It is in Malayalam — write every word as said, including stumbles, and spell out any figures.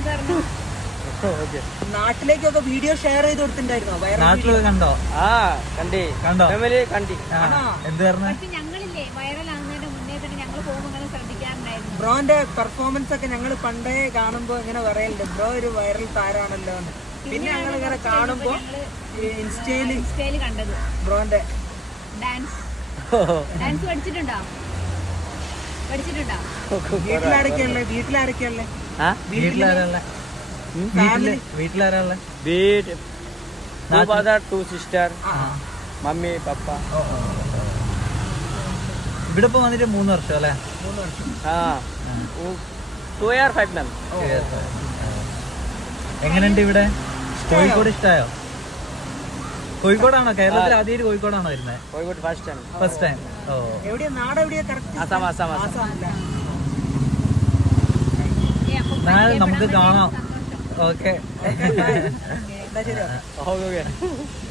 നാട്ടിലേക്കൊക്കെ വീഡിയോ ഷെയർ ചെയ്ത് കൊടുത്തിട്ടുണ്ടായിരുന്നോ? നാട്ടിലൊക്കെ കണ്ടോ? ആ കണ്ടി കണ്ടോ? ഫാമിലി കണ്ടി. എന്ത് പറഞ്ഞു? ഞങ്ങളില്ലേ വൈറലാകുന്നതിന് മുന്നേ തന്നെ ഞങ്ങൾ പോകുമ്പോൾ ശ്രദ്ധിക്കാറുണ്ടായിരുന്നു. ബ്രോന്റെ പെർഫോമൻസ് ഒക്കെ ഞങ്ങൾ പണ്ടേ കാണുമ്പോ ഇങ്ങനെ പറയലുണ്ട്, ബ്രോ ഒരു വൈറൽ താരമാണല്ലോ എന്ന്. പിന്നെ ഞങ്ങൾ ഇങ്ങനെ കാണുമ്പോ ഇൻസ്റ്റയില് ഇൻസ്റ്റയില് കണ്ടത് ബ്രോന്റെ ഡാൻസ് ഡാൻസ് പഠിച്ചിട്ടുണ്ടോ? പഠിച്ചിട്ടുണ്ടോ? വീട്ടിലാരൊക്കെയല്ലേ? വീട്ടിലാരൊക്കെയല്ലേ? വീട്ടിലാരല്ലേ? വീട്ടില് വീട്ടിലാരല്ലേ? വീട് two brother two sister mummy papa. ഇവിടെ ഇപ്പൊ വന്നിട്ട് മൂന്ന് വർഷം അല്ലേ? മൂന്ന് വർഷം. ആ ടു ഇയർ ഫൈവ് മന്ത്. എങ്ങനെയുണ്ട് ഇവിടെ? കോഴിക്കോട് ഇഷ്ടായോ? കോഴിക്കോടാണോ? കേരളത്തിൽ ആദ്യമായിട്ട് കോഴിക്കോടാണോ വരുന്നത്? Kozhikode first time. First time. ഓ, എവിടെയാ നാട്? എവിടെയാ കറക്റ്റ്? ആസാം ആസാം ആസാം. ആസാമില്ല. നാളെ നമുക്ക് കാണാം. ഓക്കെ. എന്നാ ശരി. ഓക്കെ.